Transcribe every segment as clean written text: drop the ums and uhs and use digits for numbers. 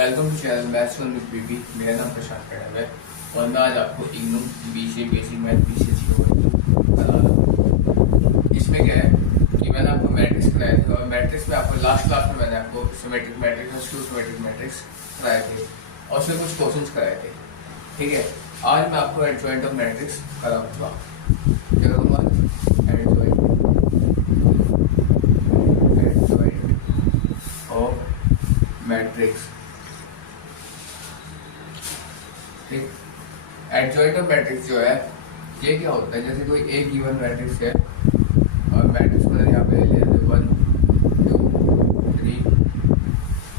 Welcome to channel maths one with BB. मेरा नाम प्रशांत कड़व है और मैं आज आपको IGNOU BCA basic math BCA बता रहा हूँ। इसमें क्या है कि मैंने आपको मैट्रिक्स कराए थे और मैट्रिक्स में आपको लास्ट क्लास में मैंने आपको सिमेट्रिक मैट्रिक्स और स्क्यू सिमेट्रिक मैट्रिक्स कराए थे और उसमें कुछ क्वेश्चंस कराए थे। ठीक है, आज मैं आपको एडजॉइंट ऑफ मैट्रिक्स कराऊंगा। क्या करूँगा? Adjoint of matrix. ठीक, एडजॉइंट ऑफ मैट्रिक्स जो है ये क्या होता है, जैसे कोई एक गिवन मैट्रिक्स है और मैट्रिक्स को यहाँ पे ले लेते 1 2 3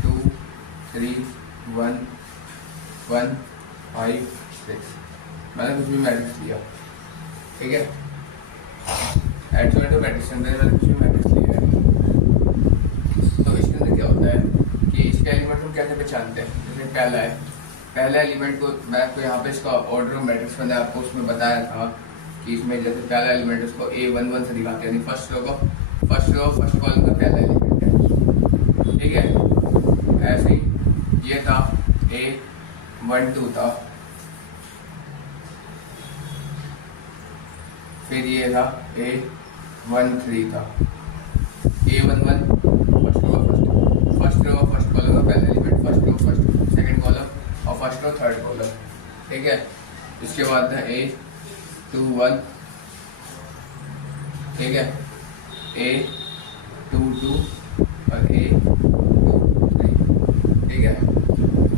2 3 1 1 5 6। मैंने कुछ भी मैट्रिक्स लिया, ठीक है। एडजॉइंट ऑफ मैट्रिक्स के अंदर मैंने कुछ भी मैट्रिक्स लिया है, तो इसके अंदर क्या होता है कि इसके एलिमेंट हम कैसे पहचानते हैं। जैसे पहला एलिमेंट को मैं आपको यहाँ पे इसका ऑर्डर ऑफ मैट्रिक्स मैंने आपको उसमें बताया था कि इसमें जैसे पहला एलिमेंट उसको A11 से दिखाते हैं, फर्स्ट फर्स्ट कॉलम का पहला एलिमेंट है, ठीक है। ऐसे ही ये था A12 था, फिर ये था A13 था। A11 फर्स्ट कॉलम का पहला एलिमेंट, फर्स्ट सेकंड कॉलम और फर्स्ट और थर्ड कॉलम, ठीक है। इसके बाद है A21, ठीक है, A22 और A23, ठीक है।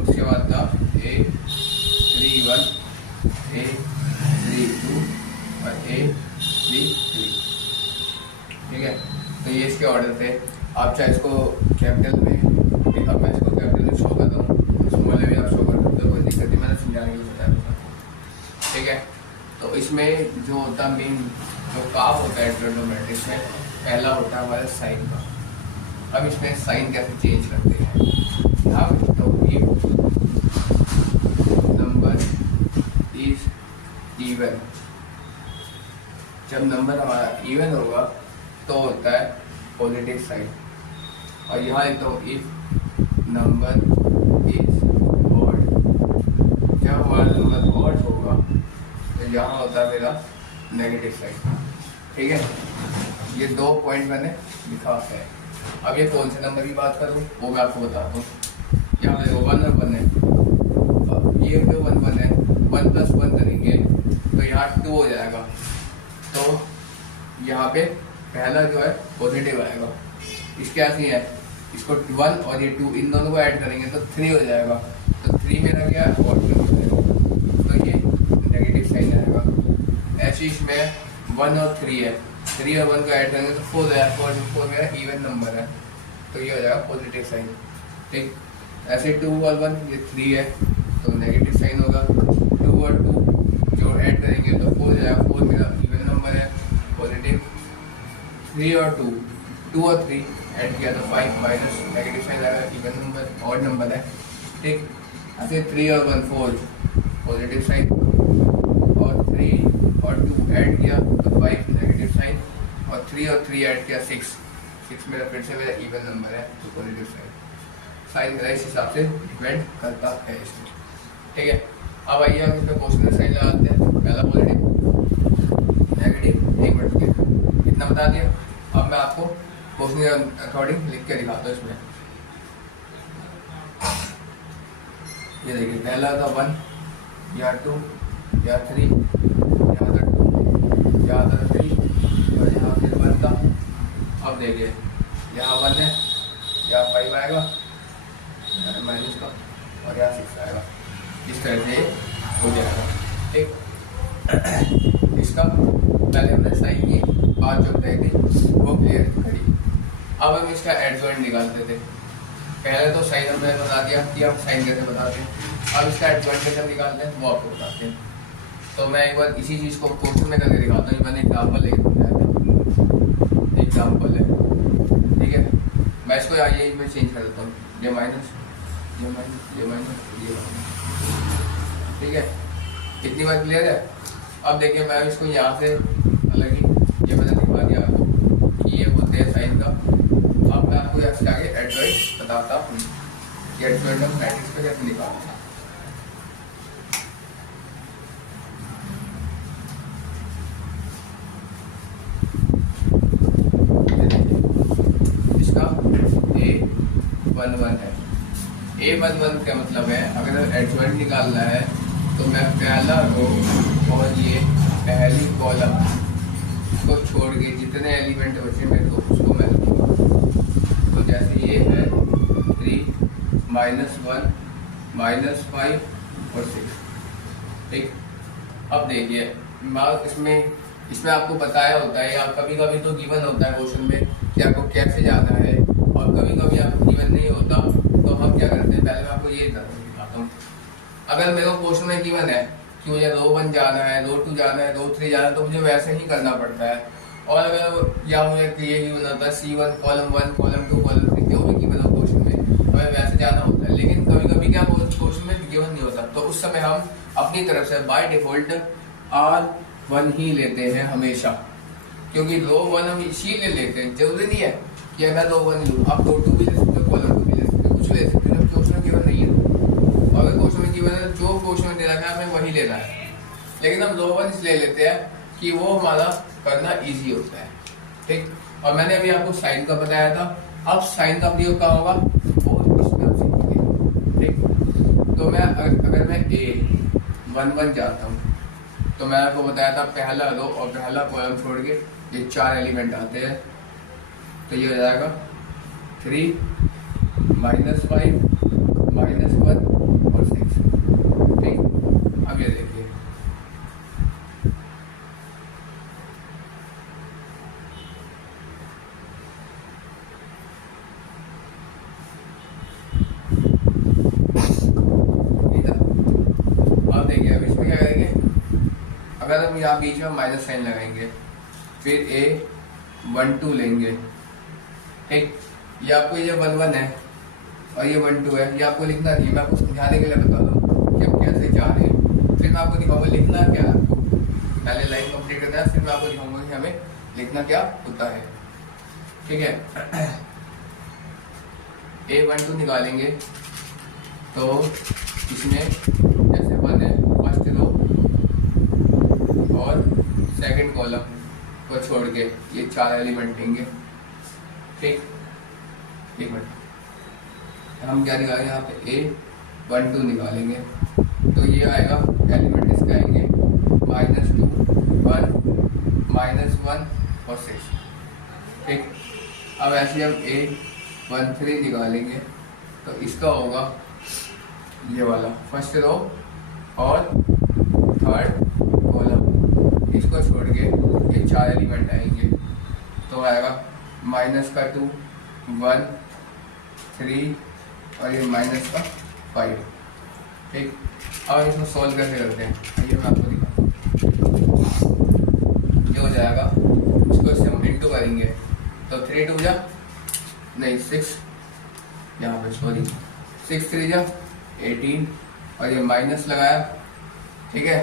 उसके बाद था A31, A32 और A33, ठीक है। तो ये इसके ऑर्डर थे। आप चाहे इसको कैपिटल में, अब मैं इसको कैपिटल में शो करता हूँ, स्मॉल में भी आप शो कर सकते हो, कोई दिक्कत नहीं, मैंने समझाने के लिए बताया, ठीक है। तो इसमें जो होता है मेन जो काफ होता है एडजॉइंट ऑफ मैट्रिक्स में, पहला होता है हमारा साइन का। अब इसमें साइन कैसे चेंज करते हैं, अब तो इफ नंबर इज इवन, जब नंबर हमारा इवन होगा तो होता है पॉजिटिव साइन। और यहाँ लिखता हूँ इफ नंबर इज ऑड, जब हमारा नंबर ऑड होगा तो यहाँ होता है मेरा नेगेटिव साइन, ठीक है। ये 2 पॉइंट मैंने लिखा है। अब ये कौन से नंबर की बात करूँ वो मैं आपको बताता हूँ। यहाँ पे 1 और 1 है, ये जो 1 1 है, 1 + 1 करेंगे तो यहाँ 2 हो जाएगा। तो यहाँ पे पहला जो है पॉजिटिव आएगा। इसके ऐसी है, इसको 1 और ये 2 इन दोनों को ऐड करेंगे तो 3 हो जाएगा। तो 3 मेरा क्या है, और तो ये नेगेटिव साइन आएगा। ऐसे इसमें 1 और 3 है, 3 और 1 को ऐड करेंगे तो 4 हो जाएगा। 4 मेरा इवन नंबर है तो ये हो जाएगा पॉजिटिव साइन, ठीक। ऐसे 2 और 1 ये 3 है तो नेगेटिव साइन होगा। 2 और 2 जो ऐड करेंगे तो 4 हो जाएगा। 4 मेरा इवन नंबर है, पॉजिटिव। 3 और 2 और 3 ऐड किया तो 5 माइनस नेगेटिव साइन आएगा, इवन नंबर ऑड नंबर है, ठीक। ऐसे 3 और 1 4 पॉजिटिव साइन, और 3 और 2 ऐड किया तो 5 नेगेटिव साइन, और 3 और 3 ऐड किया 6 मेरा फिर से मेरा इवन नंबर है तो पॉजिटिव साइन मेरा इस हिसाब से डिपेंड करता है इसमें, ठीक है। अब आइए हम इसमें क्वेश्चन साइन लगाते हैं। पहला पॉजिटिव नेगेटिव, 1 मिनट के इतना बता दिया। अब मैं आपको क्वेश्चन के अकॉर्डिंग लिख के दिखाता हूँ। इसमें ये देखिए, पहला था 1, या 2 या 3, यहाँ था 2, यहाँ था 3 और यहाँ फिर 1 था। अब देखिए यहाँ 1 है, यहाँ 5 आएगा माइनस का, और यहाँ 6 आएगा। इस तरह से हो जाएगा, ठीक। इसका पहले हमने साइन की बात जो बताई थी वो क्लियर करी। अब हम इसका एडजॉइंट निकालते थे। पहले तो साइन हमने बता दिया कि हम साइन कैसे बताते हैं। अब इसका एडजॉइंट कैसे निकालते हैं वो आपको बताते हैं। तो मैं एक बार इसी चीज़ को क्वेश्चन में करके दिखाता हूँ। मैंने एग्जाम्पल लेके समझाया था, एग्जाम्पल है, ठीक है। मैं इसको ये में चेंज कर देता हूँ, ये माइनस, ये माइनस, ये माइनस, ये माइनस, ठीक है। कितनी बार क्लियर है? अब देखिए मैं इसको यहाँ से अलग ही ये मैंने दिखा दिया आपको कि ये बोलते हैं साइन का। अब मैं आपको यहाँ से आगे एडजॉइंट बताता हूँ। कि एडजॉइंट मैट्रिक्स को कैसे निकालना है। इसका A11 है। A11 का मतलब है अगर एडजॉइंट निकालना है तो मैं पहला रो और ये पहली कॉलम को छोड़ के जितने एलिमेंट बचे मेरे को उसको मैं लूँगा। तो जैसे ये है 3 -1 -5 और 6, ठीक। अब देखिए इसमें आपको बताया होता है या कभी कभी तो गिवन होता है क्वेश्चन में कि आपको कैसे जाना है, और कभी कभी आपको गिवन नहीं होता तो हम क्या करते हैं, पहले मैं आपको ये दिखाता हूँ। अगर मेरे को क्वेश्चन में गिवन है कि मुझे रो 1 जाना है, रो 2 जाना है, रो 3 जाना है, तो मुझे वैसे ही करना पड़ता है। और अगर या मुझे ये गिवन होता है C1 कॉलम 1 कॉलम 2 कॉलम 3 जो भी गिवन हो क्वेश्चन में, हमें वैसे जाना होता है। लेकिन कभी कभी क्या क्वेश्चन में गिवन नहीं होता, तो उस समय हम अपनी तरफ से बाय डिफॉल्ट R1 ही लेते हैं हमेशा, क्योंकि रो 1 हम इसीलिए लेते हैं। जरूरी नहीं है कि मैं रो 1 लूँ, आप रो 2 भी ले सकते हो, कॉलम 2 भी ले सकते हो, कुछ ले सकते हो जब क्वेश्चन में गिवन नहीं है। और अगर क्वेश्चन में गिवन है जो क्वेश्चन में दे रखा है हमें वही लेना है। लेकिन हम रो 1 इसलिए लेते हैं कि वो हमारा करना ईजी होता है, ठीक। और मैंने अभी आपको साइन का बताया था, अब साइन का प्रयोग कहाँ होगा, वो इसमें सीखेंगे, ठीक। तो मैं अगर मैं A11 जाता हूँ तो मैं आपको बताया था पहला रो और पहला कॉलम छोड़ के ये 4 एलिमेंट आते हैं। तो ये हो जाएगा 3 -5 -1 और 6, ठीक। अब ये देखिए अब देखिए अब इसमें क्या करेंगे, अगर हम यहाँ बीच में माइनस साइन लगाएंगे, फिर A12 लेंगे, ठीक। ये आपको ये 11 है और ये 12 है, ये आपको लिखना नहीं है, मैं आपको समझाने के लिए बता रहा हूँ कि हम कैसे जा रहे हैं। फिर मैं आपको दिखाऊंगा लिखना क्या है, आपको पहले लाइन कंप्लीट करना है, फिर मैं आपको दिखाऊंगा कि हमें लिखना क्या होता है, ठीक है। A12 निकालेंगे तो इसमें जैसे 1 है फर्स्ट रो और सेकंड कॉलम को छोड़ के ये 4 एलिमेंट लेंगे, ठीक। एक मिनट, हम क्या निकालेंगे यहाँ पे A12 निकालेंगे तो ये आएगा एलिमेंट इसका आएंगे -2 1 -1 और 6, ठीक। अब ऐसे हम A13 निकालेंगे तो इसका होगा ये वाला फर्स्ट रो और थर्ड कॉलम, इसको छोड़ के ये 4 एलिमेंट आएंगे तो आएगा -2 1 3 और ये -5, ठीक। अब इसको सॉल्व कैसे करते हैं ये मैं आपको दिखाता हूँ। ये हो जाएगा, इसको इससे हम इंटू करेंगे तो 3 2 जा नहीं 6, यहाँ पे सॉरी 6 3 जा 18 और ये माइनस लगाया, ठीक है।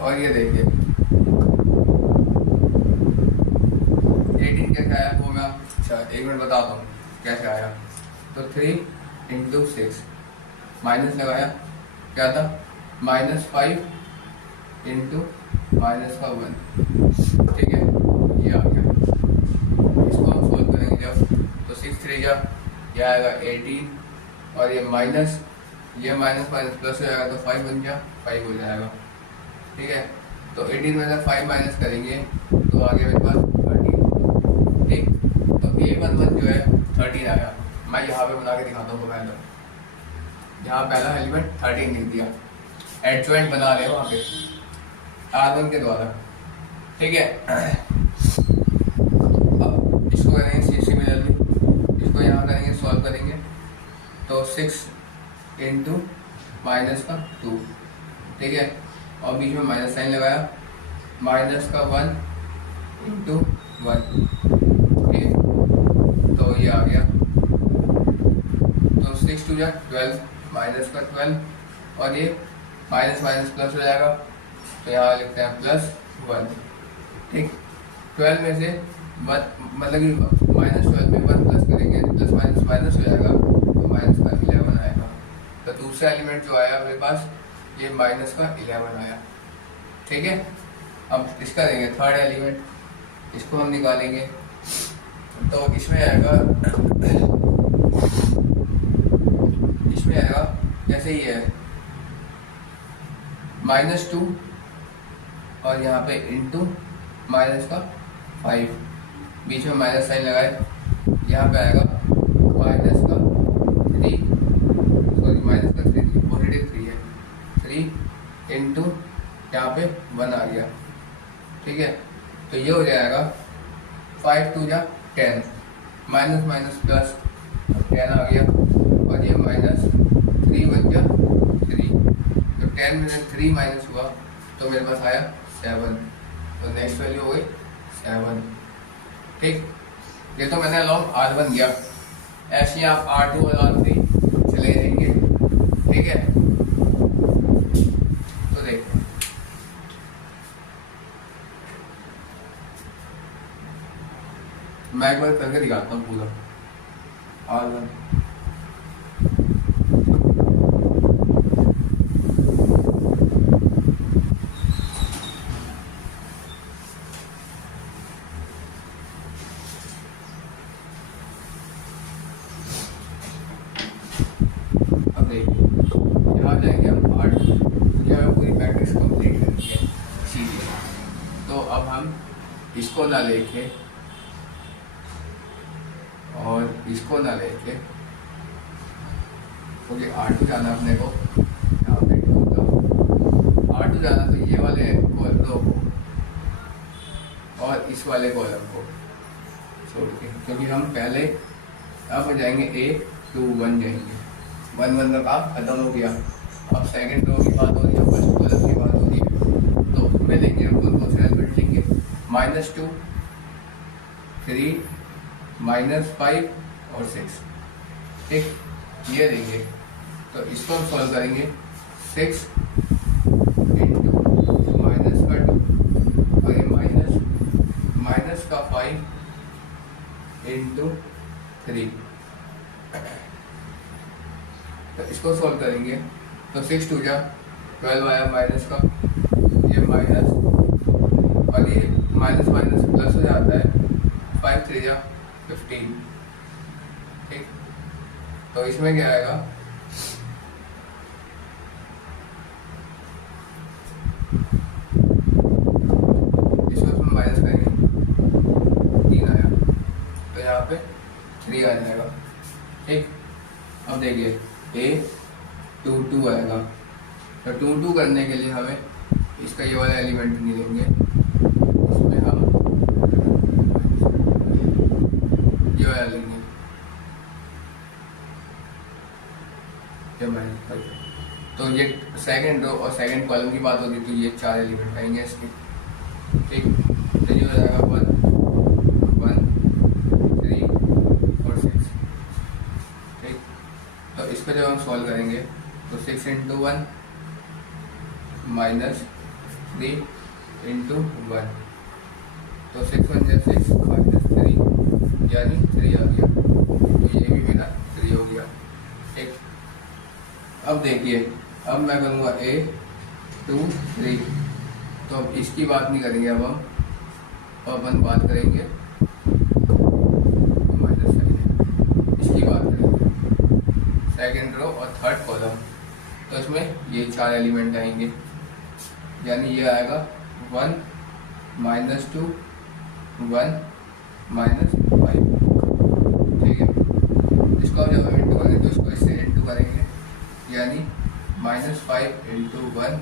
और ये देखिए 18 कैसे आया होगा, अच्छा एक मिनट बताता हूँ कैसे आया। तो 3 × 6 माइनस लगाया क्या था -5 × -1, ठीक है। ये आ गया, इसको हम सोल्व करेंगे जब तो 6 3 जा ये आएगा 18 और ये माइनस प्लस हो जाएगा तो 5 बन गया 5 हो जाएगा, ठीक है। तो 18 में से 5 माइनस करेंगे तो आगे मेरे पास 13, ठीक। तो A11 जो है 13 आया। मैं यहाँ पे बना के दिखाता हूँ पहले, यहाँ पहला एलिमेंट 13 लिख दिया, एडजॉइंट बना रहे हो वहाँ पे R1 के द्वारा, ठीक है। अब इसको करेंगे सिमिलरली, इसको यहाँ करेंगे सॉल्व करेंगे तो 6 × -2, ठीक है। और बीच में माइनस साइन लगाया -1 × 1, ठीक है। तो ये आ गया, तो 6 2 जा 12 -12 और ये माइनस प्लस हो जाएगा तो यहाँ लिखते हैं +1, ठीक। 12 में से मतलब कि -12 में 1 प्लस करेंगे, प्लस माइनस हो जाएगा तो -11 आएगा। दूसरा एलिमेंट जो आया मेरे पास ये माइनस का 11 आया। ठीक है, अब इसका देंगे थर्ड एलिमेंट, इसको हम निकालेंगे। तो इसमें आएगा जैसे ही है -2 और यहाँ पे इंटू माइनस का 5, बीच में माइनस साइन लगाए, यहाँ पे आएगा माइनस का 3 पॉजिटिव 3 है, 3 इंटू यहाँ पे 1 आ गया। ठीक है, तो ये हो जाएगा 5 2 जा 10, माइनस माइनस प्लस 10 आ गया, और ये -3 बन गया 3, तो 10 में 3 माइनस हुआ तो मेरे पास आया 7, तो नेक्स्ट वैल्यू हो गई 7। ठीक, ये तो मैंने अलॉन्ग R1 दिया, ऐसे ही आप R2 और R3 चले जाएंगे। ठीक है, तो देखो मैं एक बार करके दिखाता हूँ पूरा R1। अब देखिए यहाँ जाएंगे हम R2, यहाँ पूरी प्रैक्टिस कंप्लीट करनी है सीधे। तो अब हम इसको ना लेके और इसको ना लेके, क्योंकि R2 जाना अपने को, यहाँ पे R2 जाना तो ये वाले रो को और इस वाले कॉलम को छोड़ के, क्योंकि हम पहले अब जाएंगे A2 1 जाएंगे, 1 1 का काम खत्म हो गया। अब सेकंड रो की बात हो रही है, फर्स्ट कॉलम की बात हो रही है, तो उसमें लेंगे हम दोनों से एलिमेंट लेंगे, -2 3 -5 और 6। ठीक, ये देंगे, तो इसको हम सॉल्व करेंगे 6 इंटू माइनस का 2 और ये माइनस का 5 इंटू 3, तो इसको सॉल्व करेंगे तो 6 2 जा 12 आया माइनस का, ये माइनस और ये माइनस माइनस प्लस हो जाता है, 5 3 जा 15। ठीक, तो इसमें क्या आएगा, इसमें माइनस करेंगे 3 आया, तो यहाँ पे 3 आ जाएगा। ठीक, अब देखिए A2 2 आएगा, तो 2 2 करने के लिए हमें इसका ये वाला एलिमेंट नहीं लेंगे, इसमें हम ये वाला लेंगे, तो ये सेकंड रो और सेकंड कॉलम की बात होगी, तो ये 4 एलिमेंट आएंगे इसके। ठीक, तो ये हो जाएगा 1 1 3 और 6। ठीक, तो इसको जब हम सॉल्व करेंगे तो 6 इंटू 1 -3 इंटू 1, तो 6 1 जा 6 -3 यानी 3 आ गया, तो ये भी मेरा 3 हो गया। ठीक, अब देखिए, अब मैं करूँगा A2 3, तो अब इसकी बात नहीं करेंगे, अब हम अपन बात करेंगे माइनस साइन, इसकी बात करेंगे सेकंड रो और थर्ड कॉलम। तो इसमें ये 4 एलिमेंट आएंगे, यानी ये आएगा 1 -2 1 -5। ठीक है, इसको जब हम इंटू करेंगे तो इसको इससे इंटू करेंगे, यानी -5 इंटू 1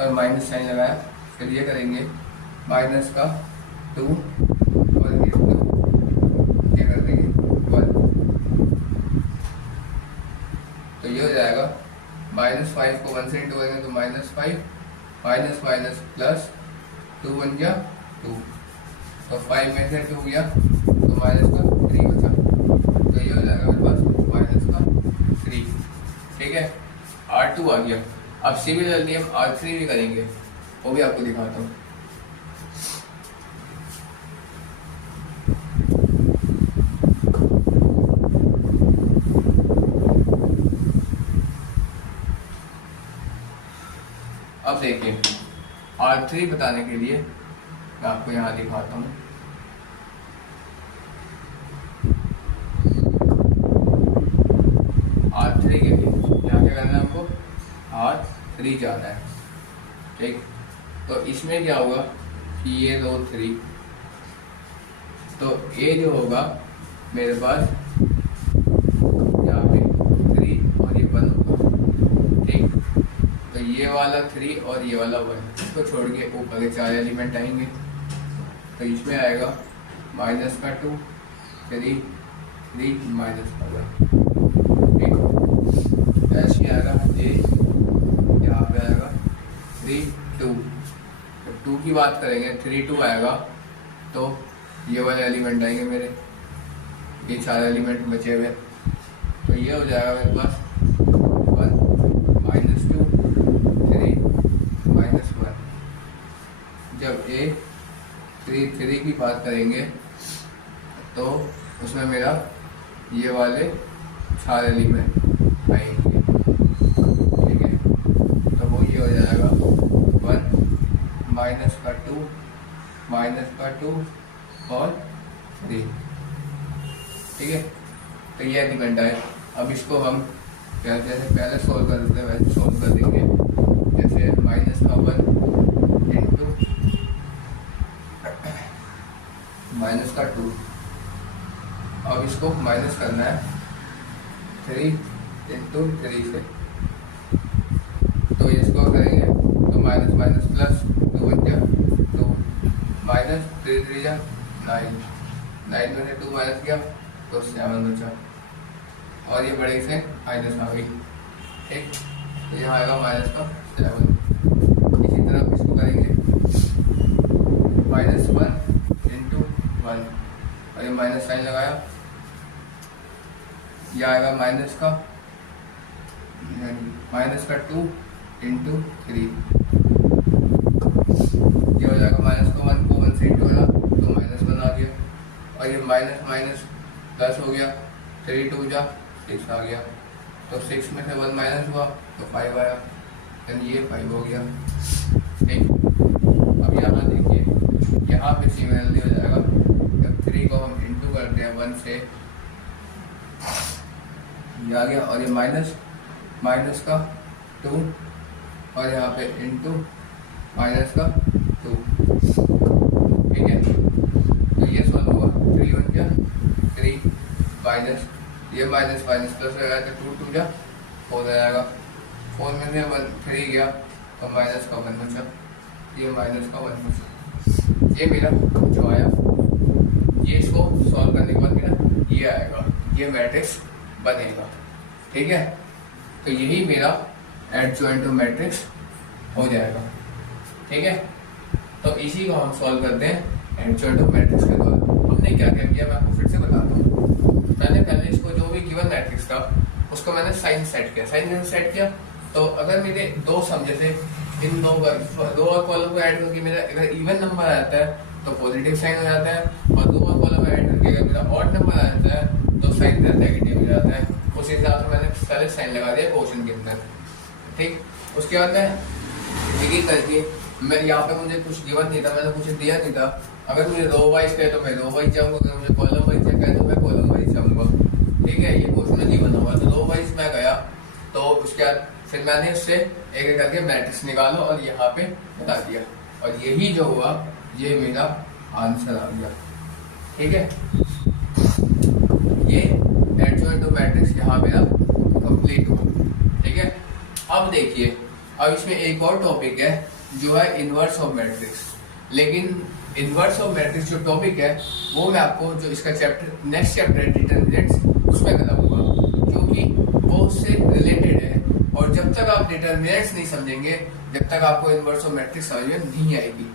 और माइनस साइन लगाया, फिर ये करेंगे माइनस का 2 और इंटू ये कर देंगे 1, तो ये हो जाएगा -5 को 1 से इंटू करेंगे तो -5 माइनस माइनस प्लस 2 बन गया 2, तो 5 में से 2 गया तो माइनस का 3 बचा, तो ये हो जाएगा मेरे पास माइनस का 3। ठीक है, R2 आ गया। अब सिमिलरली हम R3 भी करेंगे, वो भी आपको दिखाता हूँ। अब देखिए R3 बताने के लिए मैं आपको यहाँ दिखाता हूँ। R3 के लिए यहाँ क्या करना है हमको, R3 जाना है, ठीक। तो इसमें क्या होगा कि ये दो 3, तो A जो होगा मेरे पास यहाँ पे 3 और ये 1 होगा, ठीक। तो ये वाला 3 और ये वाला 1, इसको छोड़ के ऊपर के 4 एलिमेंट आएंगे। तो इसमें आएगा -2 3 3 -1, ठीक। ऐसे आएगा A, यहाँ पे आएगा 3 2, तो 2 की बात करेंगे 3 2 आएगा, तो ये वाले एलिमेंट आएंगे मेरे, ये 4 एलिमेंट बचे हुए, तो ये हो जाएगा मेरे पास 1 -2 3 -1। जब A 3 3 की बात करेंगे तो उसमें मेरा ये वाले 4 एलिमेंट आएंगे, ठीक है। तो वो ये हो जाएगा 1 -2 और 3, ठीक है। तो ये एलिमेंट आए। अब इसको हम जैसे पहले सोल्व कर देते हैं वैसे सोल्व कर देंगे। जैसे -1 इंटू -2, अब इसको माइनस करना है 3 इंटू 3 से, तो इसको करेंगे तो माइनस माइनस प्लस 2 बन गया 2, माइनस 3 3 जा 9, 9 में से 2 माइनस किया तो 7 बचा, और ये बड़े से माइनस आ गई, ठीक। तो यहाँ आएगा -7। इसी तरह इसको करेंगे -1 इंटू 1, और ये माइनस साइन लगाया, यह आएगा -2 इंटू 3, ये हो जाएगा -1 को 1 से इंटू करा तो -1 आ गया, और ये माइनस माइनस प्लस हो गया, 3 2 जा 6 आ गया, तो 6 में से 1 माइनस हुआ तो 5 आया, यानी ये 5 हो गया, ठीक। अब यहाँ देखिए यहाँ पे सिमिलरली हो जाएगा, जब 3 को हम इंटू करते हैं 1 से, ये आ गया, और ये माइनस का 2 और यहाँ पे इंटू माइनस का 2, ठीक है। तो ये सॉल्व होगा, 3 बन गया 3 माइनस, ये माइनस माइनस प्लस हो जाएगा तो 2 2 जा 4 आएगा, 4 में से 3 गया तो माइनस का 1 बचा, ये माइनस का 1 बचा। ये मेरा जो आया, ये इसको सॉल्व करने के बाद मेरा ये आएगा, ये मैट्रिक्स बनेगा, ठीक है। तो यही मेरा एडजॉइंट मैट्रिक्स हो जाएगा, ठीक है। तो इसी को हम सॉल्व करते हैं एडजॉइंट मैट्रिक्स के द्वारा। हमने क्या क्या किया मैं आपको फिर से बताता हूँ। मैंने पहले इसको जो भी गिवन मैट्रिक्स था उसको मैंने साइन सेट किया, साइन जैसे सेट किया तो अगर मेरे दो सम जैसे इन दो कॉलम को ऐड करके मेरा अगर इवन नंबर आ जाता है तो पॉजिटिव साइन हो जाता है, और दो कॉलम ऐड करके अगर मेरा ऑड नंबर आ जाता है तो साइन नेगेटिव हो जाता है। उस हिसाब से मैंने पहले साइन लगा दिया क्वेश्चन के अंदर, ठीक। उसके बाद मैं एक करके मैं यहाँ पे मुझे कुछ गिवन नहीं था, मैंने कुछ दिया नहीं था। अगर मुझे रो वाइज कहे तो मैं रो वाइज जाऊंगा, अगर मुझे कॉलम वाइज कहे तो मैं कॉलम वाइज जाऊंगा, ठीक है। ये क्वेश्चन नहीं बना हुआ, तो रो वाइज मैं गया, तो उसके बाद फिर मैंने उससे एक एक करके मैट्रिक्स निकाला और यहाँ पे बता दिया, और यही जो हुआ ये मेरा आंसर आ गया, ठीक है। ये एडजॉइंट मैट्रिक्स यहाँ मेरा कंप्लीट हुआ, ठीक है। अब देखिए, अब इसमें एक और टॉपिक है जो है इनवर्स ऑफ मैट्रिक्स, लेकिन इनवर्स ऑफ मैट्रिक्स जो टॉपिक है वो मैं आपको जो इसका चैप्टर नेक्स्ट चैप्टर है डिटरमिनेंट्स उसमें कराऊंगा, क्योंकि वो उससे रिलेटेड है। और जब तक आप डिटरमिनेंट्स नहीं समझेंगे जब तक आपको इनवर्स ऑफ मैट्रिक्स समझ में नहीं आएगी,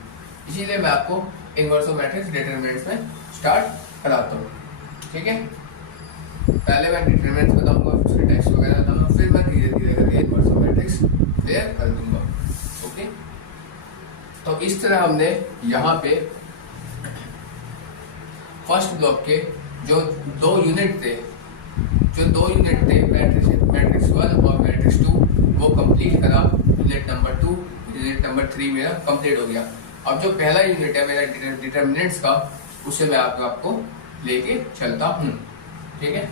इसीलिए मैं आपको इनवर्स ऑफ मैट्रिक्स डिटरमिनेंट्स में स्टार्ट कराता हूँ, ठीक है। पहले मैं डिटरमिनेंट्स बताऊंगा, फिर टेक्स्ट वगैरह बताऊंगा, फिर मैं धीरे धीरे करके इनवर्स ऑफ मैट्रिक्स क्लियर कर दूंगा, ओके। तो इस तरह हमने यहाँ पे फर्स्ट ब्लॉक के जो दो यूनिट थे मैट्रिक्स 1 और मैट्रिक्स 2 वो कंप्लीट करा। यूनिट नंबर 2 यूनिट नंबर 3 मेरा कंप्लीट हो गया। अब जो पहला यूनिट है मेरा डिटर्मिनेंट्स का, उसे मैं आपको लेके चलता हूँ। ठीक है,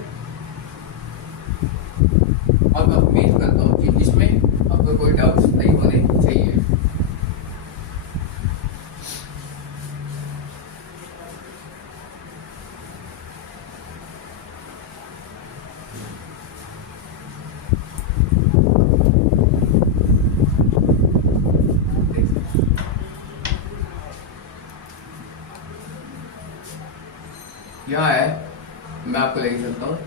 अब मैं उम्मीद करता हूँ कि इसमें आपको कोई डाउट नहीं होने चाहिए। यहाँ है, मैं आपको लेके चलता हूँ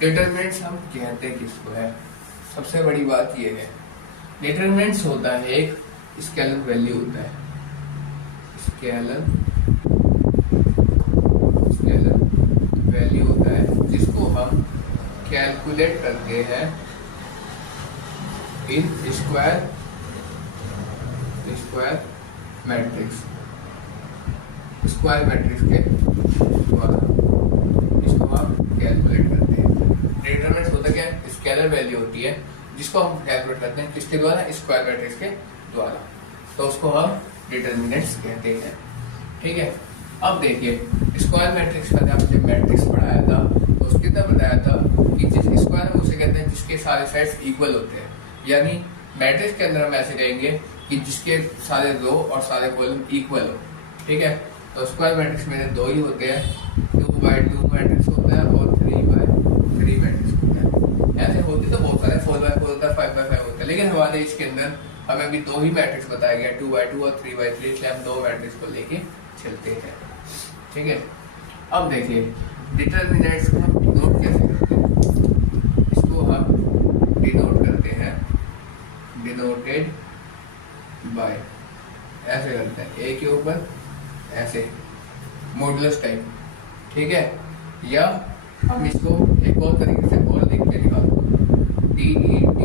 डिटरमिनेंट्स हम कहते किसको है? सबसे बड़ी बात ये है, डिटरमिनेंट्स होता है एक स्केलर वैल्यू होता है, स्केलर वैल्यू होता है जिसको हम कैलकुलेट करते हैं इन स्क्वायर मैट्रिक्स के द्वारा इसको हम कैलकुलेट करते हैं। डिटरमिनेंट्स होता क्या है? स्केलर वैल्यू होती है जिसको हम कैलकुलेट करते हैं किसके द्वारा? स्क्वायर मैट्रिक्स के द्वारा, तो उसको हम डिटरमिनेंट्स कहते हैं। ठीक है, अब देखिए स्क्वायर मैट्रिक्स का हमने जब मैट्रिक्स पढ़ाया था तो उसके तब बताया था कि जिस स्क्वायर हम उसे कहते हैं जिसके सारे साइड्स इक्वल होते हैं, यानी मैट्रिक्स के अंदर हम ऐसे कहेंगे कि जिसके सारे रो और सारे कॉलम इक्वल हो। ठीक है, तो स्क्वायर मैट्रिक्स मेरे दो ही होते हैं, 2x2 मैट्रिक्स होता है और 3x3 मैट्रिक्स होता है। ऐसे होते तो बहुत सारे 4x4 होता है, 5x5 होता है, लेकिन हमारे इसके अंदर हमें अभी दो ही मैट्रिक्स बताया गया, 2x2 और 3x3, इसलिए हम दो मैट्रिक्स को लेके चलते हैं। ठीक है, अब देखिए डिटरमिनेंट्स को हम डिनोट कैसे करते हैं? इसको हम डिनोट करते हैं डिनोटेड बाय, ऐसे करते हैं ए के ऊपर ऐसे मॉडुलस टाइप। ठीक है, या हम इसको एक और तरीके से और लिख के दिखा दो, DET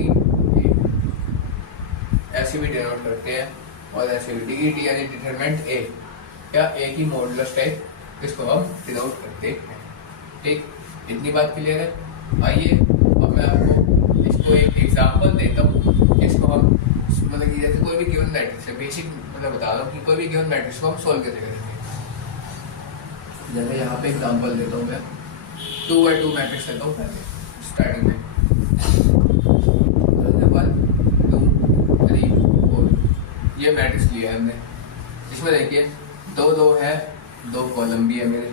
ऐसे भी डिनोट करते हैं और ऐसे भी DET यानी डिटरमिनेंट ए या ए की मॉडुलस टाइप, इसको हम डिनोट करते हैं। ठीक, इतनी बात क्लियर है। आइए अब मैं आपको इसको एक एग्जांपल देता हूँ। इसको हम मतलब कि जैसे कोई भी गिवन मैट्रिक्स है, बेसिक मतलब बता रहा हूँ कि कोई भी गिवन मैट्रिक्स को हम सोल्व कैसे करेंगे। जैसे यहाँ पे एग्जांपल देता हूँ मैं, 2x2 मैट्रिक्स लेता हूँ पहले स्टार्टिंग में, 1 2 3 4 ये मैट्रिक्स लिया है हमने। इसमें देखिए दो दो है, दो कॉलम भी है मेरे,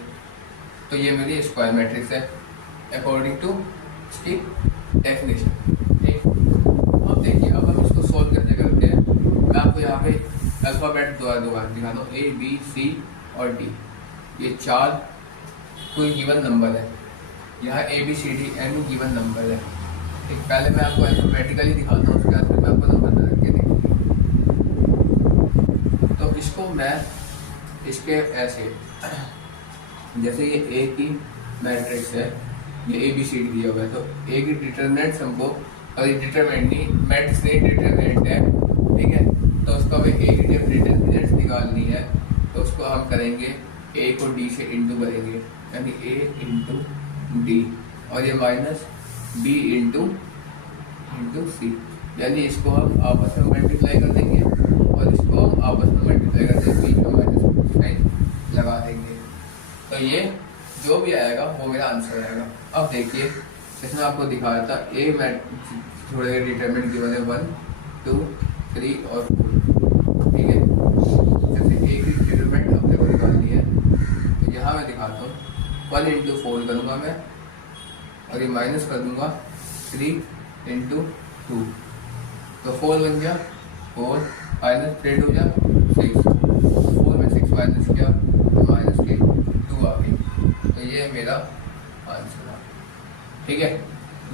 तो ये मेरी स्क्वायर मैट्रिक्स है अकॉर्डिंग टू इसकी डेफिनेशन। ठीक, अब देखिए अब हम इसको सोल्व कैसे करते हैं। मैं आपको यहाँ पे अल्फाबेट द्वारा दिखा दूँ, A B C और D, ये चार कोई गिवन नंबर है। यहाँ ABCDN गिवन नंबर है। ठीक, पहले मैं आपको अल्फाबेटिकली दिखाता हूँ, उसके बाद फिर मैं आपको नंबर रख के दिखाऊंगा। तो इसको मैं इसके ऐसे, जैसे ये ए की मैट्रिक्स है, ये ABCD दिया हुआ है, तो ए की डिटरमिनेंट्स हमको, और ये डिटरमिनेंट नहीं मैट्रिक्स नहीं डिटरमिनेंट है। ठीक है, तो उसको हमें ए की डिटरमिनेंट्स निकालनी है, तो उसको हम करेंगे ए को डी से इंटू करेंगे, यानी ए इंटू डी, और ये माइनस बी इंटू सी, यानी इसको हम आपस में मल्टीप्लाई कर देंगे और इसको हम आपस में मल्टीप्लाई कर देंगे, बीच में माइनस साइन लगा देंगे, तो ये जो भी आएगा वो मेरा आंसर आएगा। अब देखिए जैसे मैं आपको दिखाया था, ए मैट्रिक्स थोड़े डिटरमिनेंट गिवन है 1 2 3 और 4। ठीक है, जैसे ए की डिटरमिनेंट अपने को निकालनी है, तो यहाँ मैं दिखाता हूँ 1 इंटू 4 करूँगा मैं, और ये माइनस कर दूंगा 3 इंटू 2, तो 4 बन गया 4 माइनस 3 हो गया 6, 4 में 6 माइनस किया तो माइनस के 2 आ गई, तो ये मेरा आंसर है। ठीक है,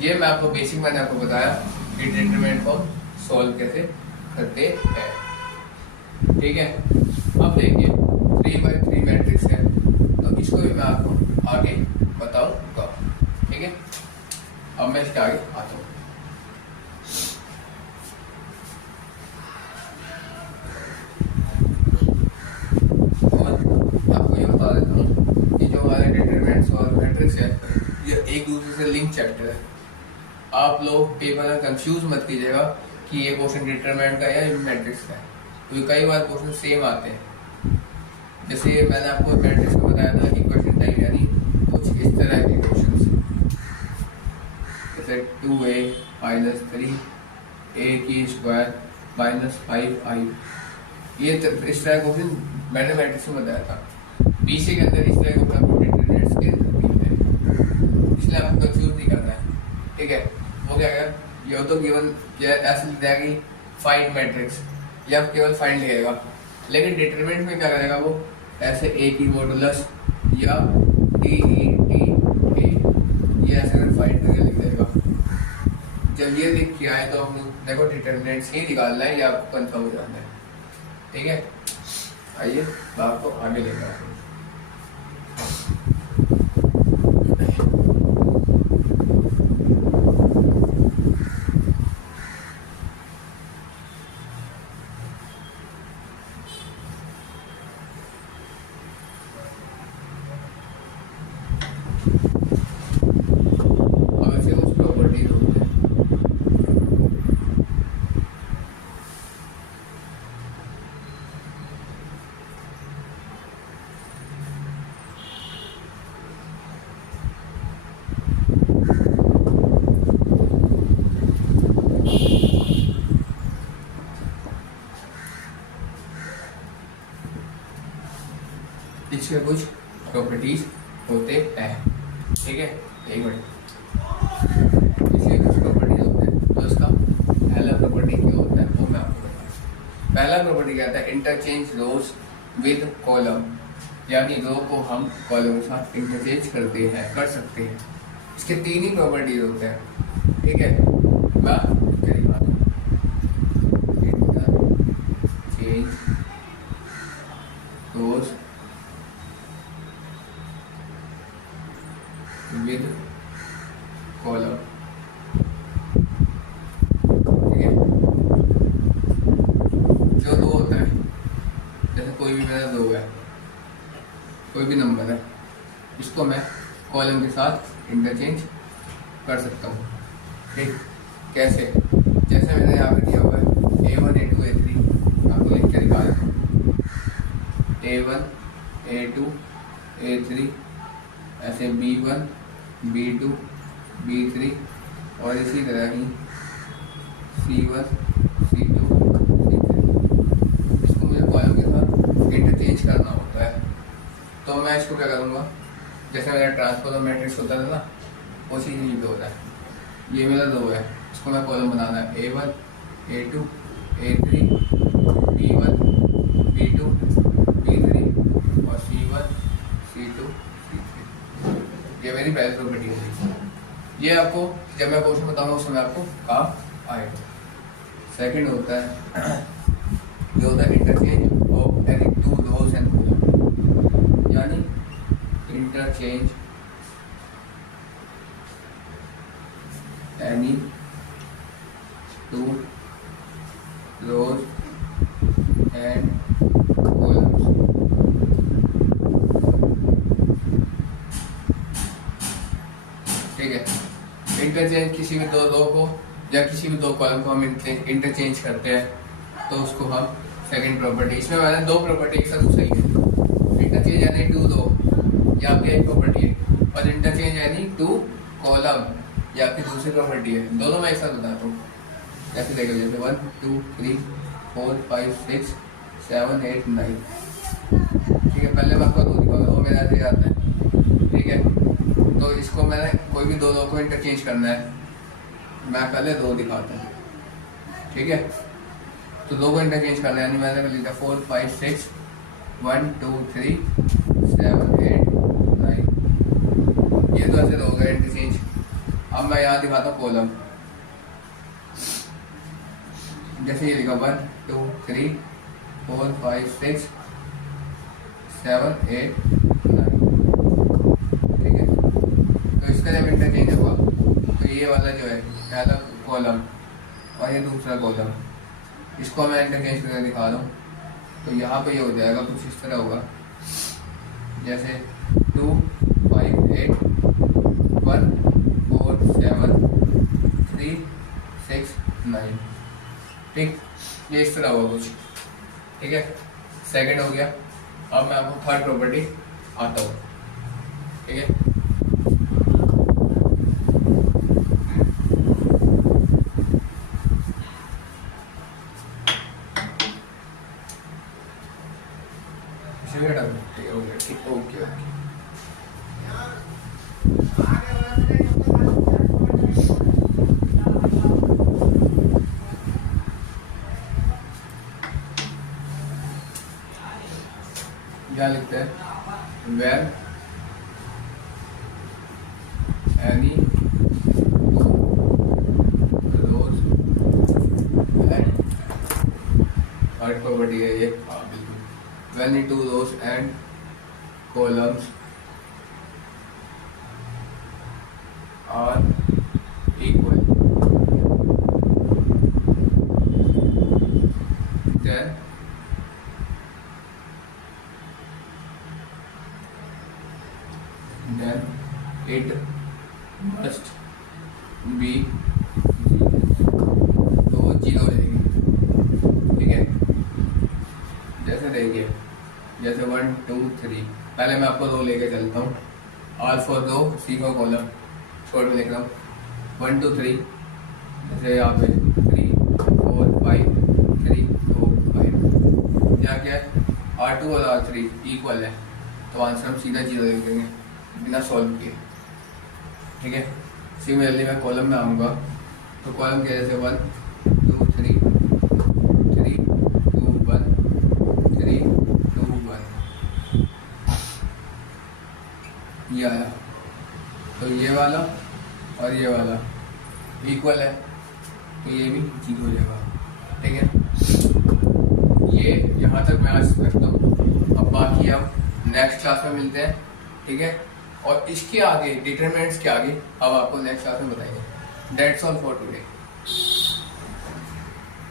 ये मैं आपको बेसिक मैंने आपको बताया कि डिटरमिनेंट को सॉल्व कैसे करते हैं। ठीक है, अब देखिए 3x3 मैट्रिक्स है, तो इसको भी मैं आपको आगे बताऊंगा। ठीक है, अब मैं इसके आगे आता हूँ। आपको ये बता देता हूँ कि जो हमारे डिटरमिनेंट मैट्रिक्स है, ये एक दूसरे से लिंक चैप्टर है। आप लोग पेपर में कंफ्यूज मत कीजिएगा कि ये क्वेश्चन डिटरमिनेंट का है या मैट्रिक्स का है, क्योंकि कई बार क्वेश्चन सेम आते हैं। जैसे मैंने आपको मैट्रिक्स में बताया था इक्वेशन टाइप, यानी कुछ इस तरह के क्वेश्चन, जैसे 2a माइनस 3a की स्क्वायर माइनस 5i, ये इस तरह क्वेश्चन मैंने मैट्रिक्स में बताया था। बीसी के अंदर इस तरह के आपको डिटरमिनेंट्स के अंदर है, इसलिए आपको कंफ्यूज नहीं करना है, ठीक है। वो क्या है, ये तो केवल ऐसे लिख देगा कि फाइंड मैट्रिक्स, या केवल फाइंड लिखेगा, लेकिन डिटरमिनेंट में क्या करेगा वो, ऐसे a की मॉडुलस या DET a, ये ऐसे फाइंड करके लिख देगा। जब ये लिख के आए तो हम देखो डिटरमिनेंट्स ही निकालना है, या आपको कंफर्म हो जाना है, ठीक है। आइए बात को आगे लेकर आते हैं। इसके कुछ प्रॉपर्टीज होते हैं, ठीक है। एक मिनट, इसके कुछ प्रॉपर्टीज होते हैं, तो इसका पहला प्रॉपर्टी क्या होता है वो मैं आपको बताऊँ। पहला प्रॉपर्टी क्या होता है, इंटरचेंज रोज विद कॉलम, यानी रो को हम कॉलम के साथ इंटरचेंज कर सकते हैं। इसके तीन ही प्रॉपर्टीज होते हैं, ठीक है। मैं इंटरचेंज रोज विद कॉलम, ठीक है। जो रो होता है, जैसे कोई भी मेरा रो है, कोई भी नंबर है, इसको मैं कॉलम के साथ इंटरचेंज कर सकता हूँ, ठीक। कैसे, जैसे मैंने यहाँ पे दिया हुआ है A1 A2 A3, आपको लिख के दिखा रहा हूँ, A1 A2 A3, ऐसे B1 B2 B3, और इसी तरह ही C1 C2 C3। इसको मुझे कॉलम के साथ इंटरचेंज करना होता है, तो मैं इसको क्या करूँगा, जैसे मेरा ट्रांसपोज मैट्रिक्स होता था ना, उसी चीज़ पे होता है। ये मेरा रो है, इसको मैं कॉलम बनाना है A1 A2 A3 B1 B2 B3 और C1 C2 C3। ये मेरी पहली प्रॉपर्टी होगी। ये आपको जब मैं क्वेश्चन बताऊंगा उस समय आपको काम आएगा। सेकंड होता है जो होता है interchange of any two rows and column, यानी interchange any two rows and columns, ठीक है। इंटरचेंज किसी भी दो रो को या किसी भी दो कॉलम को हम इंटरचेंज करते हैं, तो उसको हम सेकंड प्रॉपर्टी, इसमें मैंने दो प्रॉपर्टी एक साथ सही है। इंटरचेंज यानी टू रो, ये आपकी एक प्रॉपर्टी है, और इंटरचेंज यानी टू कॉलम, ये आपकी दूसरी प्रॉपर्टी है। दोनों मैं एक साथ बताता हूँ, जैसे देखो, जैसे 1 2 3 4 5 6 7 8 9, ठीक है। पहले मैं आपको दो दिखाऊंगा, वो मेरा ऐसे आता है, ठीक है। तो इसको मैंने कोई भी दो रो को इंटरचेंज करना है, मैं पहले दो दिखाता हूँ, ठीक है। तो दो को इंटरचेंज करना है, यानी मैंने लिखा 4 5 6 1 2 3 7 8 9, ये तो ऐसे हो गया इंटरचेंज। अब मैं यहाँ दिखाता हूँ कॉलम, जैसे ये लिखा 1 2 3 4 5 6 7 8 9, ठीक है। तो इसका जब इंटरचेंज हुआ तो ये वाला जो है पहला कॉलम और ये दूसरा कॉलम, इसको मैं इंटरचेंज करके दिखा रहा हूँ। तो यहाँ पे ये हो जाएगा कुछ इस तरह होगा, जैसे 2 5 8 1 4 7 3 6 9। ठीक, ये इस तरह हुआ कुछ। ठीक है, सेकंड हो गया। अब मैं आपको थर्ड प्रॉपर्टी आता हूँ। ठीक है, ठीक हो गया, ठीक, ओके ओके। क्या लिखते हैं, where any rows and, third property है ये, हाँ बिल्कुल, when two rows and columns are equal then it must be तो जीरो रहेगी। ठीक है, जैसे देखिए, जैसे 1 2 3, पहले मैं आपको रो लेके चलता हूँ। R for row, C for column, short में लिख रहा हूँ 1 2 3। जैसे यहाँ पे 3 4 5 3 4 5, क्या क्या है, R2 और R3 इक्वल है, तो आंसर हम सीधा जीरो लिख देंगे बिना सॉल्व किए। ठीक है, सिमिलरली मैं कॉलम में आऊँगा, तो कॉलम के जैसे 1 2 3 3 2 1 3 2 1, ये आया। तो ये वाला और ये वाला इक्वल है, तो ये भी जीरो हो जाएगा। ठीक है, ये यहाँ तक मैं आज रखता हूँ। अब बाकी हम नेक्स्ट क्लास में मिलते हैं। ठीक है, और इसके आगे डिटरमिनेंट्स के आगे अब आपको नेक्स्ट क्लास में बताएंगे। That's all for today.